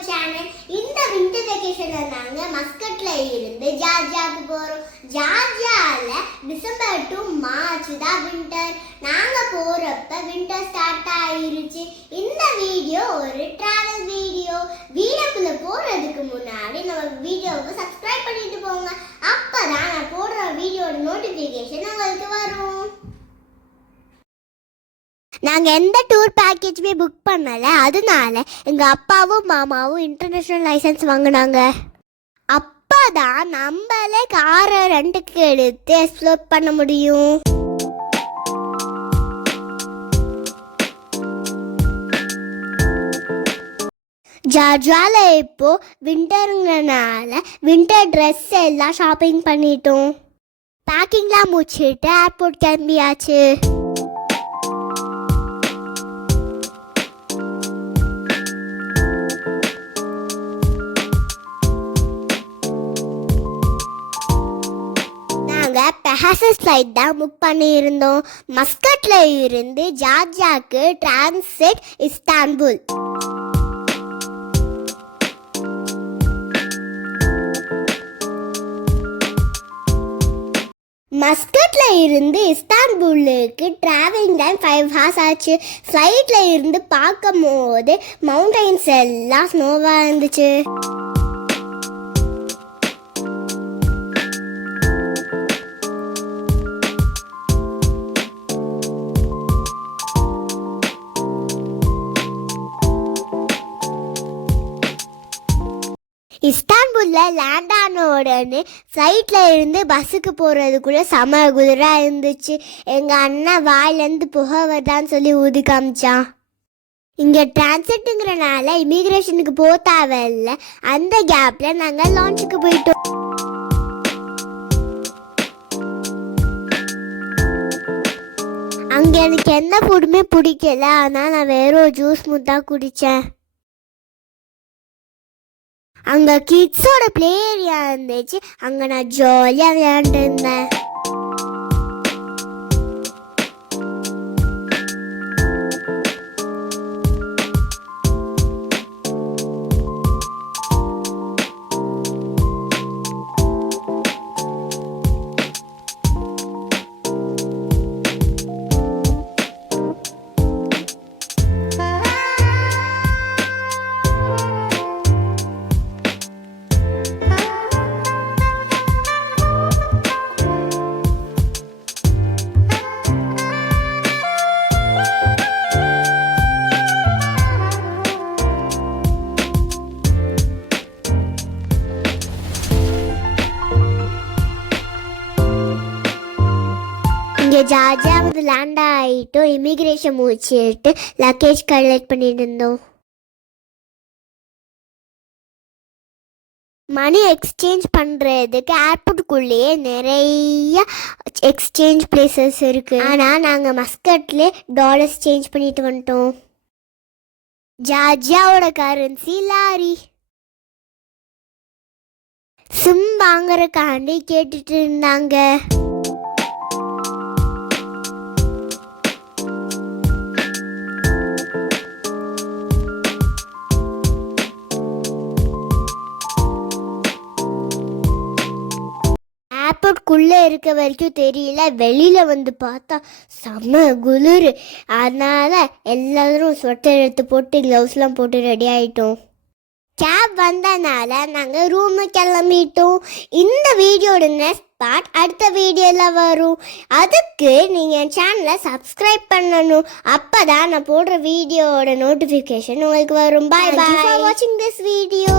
Our channel. இந்த winter வெக்கேஷன்ல நாங்க மஸ்கட்ல இருந்து ஜார்ஜியாக்கு போறோம். ஜார்ஜியால டிசம்பர் டு மார்ச் தான் வின்டர். நாங்க போறப்ப வின்டர் ஸ்டார்ட் ஆயிருச்சு. இந்த வீடியோ ஒரு டிராவல் வீடியோ. வீடியோக்குள்ள போறதுக்கு முன்னாடி நம்ம வீடியோவை சப்ஸ்கிரைப் பண்ணிட்டு போங்க. அப்பதான் நான் போடுற வீடியோட நோட்டிபிகேஷன் உங்களுக்கு வரும். நாங்கள் எந்த டூர் பேக்கேஜுமே புக் பண்ணலை. அதனால எங்கள் அப்பாவும் மாமாவும் இன்டர்நேஷ்னல் லைசன்ஸ் வாங்கினாங்க. அப்போ தான் நம்மளே காரை ரெண்டுக்கு எடுத்து எக்ஸ்ப்ளோர் பண்ண முடியும். ஜார்ஜியால இப்போ வின்டருங்கனால வின்டர் ட்ரெஸ் எல்லாம் ஷாப்பிங் பண்ணிட்டோம். பேக்கிங்லாம் முடிச்சுட்டு ஏர்போர்ட் கிளம்பியாச்சு. பெகாசஸ் ஃப்ளைட் தான் புக் பண்ணியிருந்தோம். மஸ்கட்ல இருந்து ஜார்ஜியாக்கு டிரான்சிட் இஸ்தான்புல். மஸ்கட்ல இருந்து இஸ்தான்புல்லுக்கு டிராவலிங் டைம் 5 hours ஆச்சு. ஃப்ளைட்ல இருந்து பார்க்கும் போது மவுண்டன்ஸ் எல்லாம் ஸ்னோவா இருந்துச்சு. இஸ்தான்புல்ல லேண்ட் ஆன உடனே ஃப்ளைட்ல இருந்து பஸ்ஸுக்கு போகிறதுக்குள்ள செம குதிராக இருந்துச்சு. எங்கள் அண்ணன் வாயிலேருந்து புகை வருதான்னு சொல்லி ஊதி காமிச்சான். இங்கே டிரான்சிட்டுங்கிறனால இமிக்ரேஷனுக்கு போக தேவையில்லை. அந்த கேப்பில் நாங்கள் லான்ச்சுக்கு போயிட்டோம். அங்கே எனக்கு எந்த ஃபுட்டுமே பிடிக்கல. ஆனால் நான் வெறும் ஜூஸ் மட்டும் குடித்தேன். அங்கே கிட்ஸோட பிளே ஏரியா இருந்துச்சு. அங்கே நான் ஜாலியாக விளையாண்டு இருந்தேன். இங்கே ஜார்ஜியா வந்து லேண்ட் ஆகிட்டோம். இமிக்ரேஷன் முடிச்சுட்டு லக்கேஜ் கலெக்ட் பண்ணிட்டு இருந்தோம். மணி எக்ஸ்சேஞ்ச் பண்ணுறதுக்கு ஏர்போர்ட்டுக்குள்ளேயே நிறைய எக்ஸ்சேஞ்ச் பிளேசஸ் இருக்குது. ஆனால் நாங்கள் மஸ்கட்லேயே டாலர்ஸ் சேஞ்ச் பண்ணிட்டு வந்துட்டோம். ஜார்ஜியாவோட கரன்சி லாரி. சிம் வாங்குறக்காண்டி கேட்டுட்டு இருந்தாங்க. ஏர்போர்ட்குள்ளே இருக்க வரைக்கும் தெரியல. வெளியில் வந்து பார்த்தா செம்ம குளிர். அதனால் எல்லாரும் ஸ்வெட்டர் எடுத்து போட்டு க்ளவுஸ்லாம் போட்டு ரெடி ஆகிட்டோம். கேப் வந்தனால நாங்கள் ரூமு கிளம்பிட்டோம். இந்த வீடியோட நெக்ஸ்ட் பார்ட் அடுத்த வீடியோவில் வரும். அதுக்கு நீங்கள் என் சேனலை சப்ஸ்கிரைப் பண்ணணும். அப்போ தான் நான் போடுற வீடியோட நோட்டிஃபிகேஷன் உங்களுக்கு வரும். பை பை ஃபார் வாட்சிங் திஸ் வீடியோ.